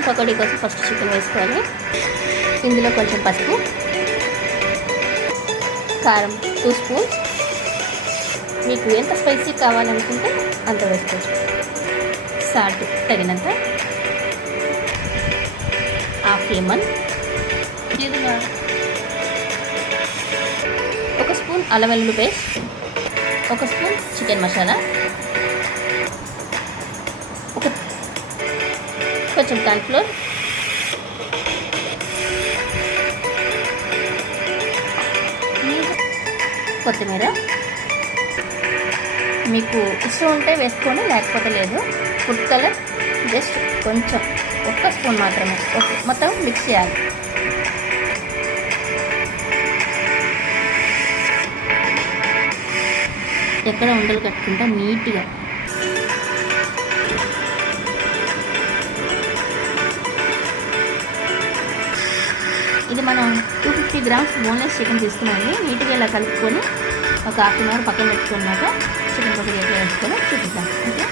Chicken pakodi కోసం first chicken వేసుకోవాలి. ఇందులో కొంచెం పసుపు, కారం 2 స్పూన్స్, మీకు ఎంత స్పైసీ కావాలనుకుంటే అంత వేసుకోవచ్చు. సాల్ట్ తగినంత, హాఫ్ లెమన్, 1 స్పూన్ అల్లం వెల్లుల్లి పేస్ట్, 1 స్పూన్ చికెన్ మసాలా, కొంచెం కార్న్ఫ్లోర్, కొత్తిమీర. మీకు ఇష్టం ఉంటే వేసుకోండి, లేకపోతే లేదు. ఫుడ్ కలర్ జస్ట్ కొంచెం 1 స్పూన్ మాత్రమే. మొత్తం మిక్స్ చేయాలి. ఎక్కడ ఉండలు కట్టుకుంటా నీట్గా. ఇది మనం 250 గ్రామ్స్ బోన్లెస్ చికెన్ తీసుకున్నామండి. నీట్గా ఇలా కలుపుకొని ఒక ½ అవర్ పక్కన పెట్టుకున్నాక చికెన్ పకోడీ ఎట్లా వేసుకొని చూపిద్దాం. ఓకే,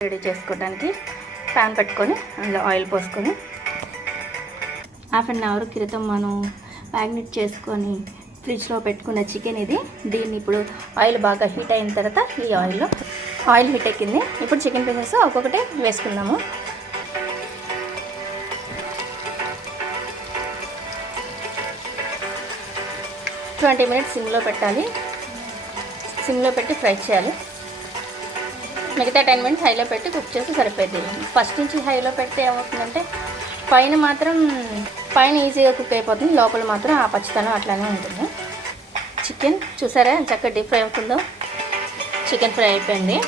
రెడీ చేసుకోవడానికి ప్యాన్ పెట్టుకొని అందులో ఆయిల్ పోసుకొని ½ అవర్ క్రితం మనం మ్యాగ్నెట్ చేసుకొని ఫ్రిడ్జ్లో పెట్టుకున్న చికెన్ ఇది. దీన్ని ఇప్పుడు ఆయిల్ బాగా హీట్ అయిన తర్వాత ఈ ఆయిల్ హీట్ ఎక్కింది. ఇప్పుడు చికెన్ పీసెస్ ఒక్కొక్కటి వేసుకుందాము. 20 మినిట్స్ సిమ్లో పెట్టాలి. సిమ్లో పెట్టి ఫ్రై చేయాలి. మిగతా 10 మినిట్స్ హైలో పెట్టి కుక్ చేసి సరిపోయింది. ఫస్ట్ నుంచి హైలో పెడితే ఏమవుతుందంటే పైన ఈజీగా కుక్ అయిపోతుంది, లోపల మాత్రం ఆ పచ్చితనం అట్లానే ఉంటుంది. చికెన్ చూసారా చక్కగా డీప్ ఫ్రై అవుతుందో. చికెన్ ఫ్రై అయిపోయింది.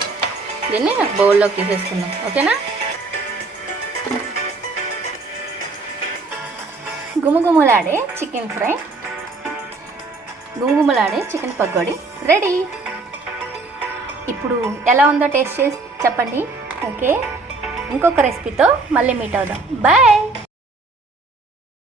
దీన్ని బౌల్లోకి తీసేసుకుందాం. ఓకేనా, గుమగుమలాడే చికెన్ ఫ్రై, గుమగుమలాడే చికెన్ పకోడీ రెడీ. ఇప్పుడు ఎలా ఉందో టేస్ట్ చేసి చెప్పండి. ఓకే, ఇంకొక రెసిపీతో మళ్ళీ మీట్ అవుదాం. బాయ్.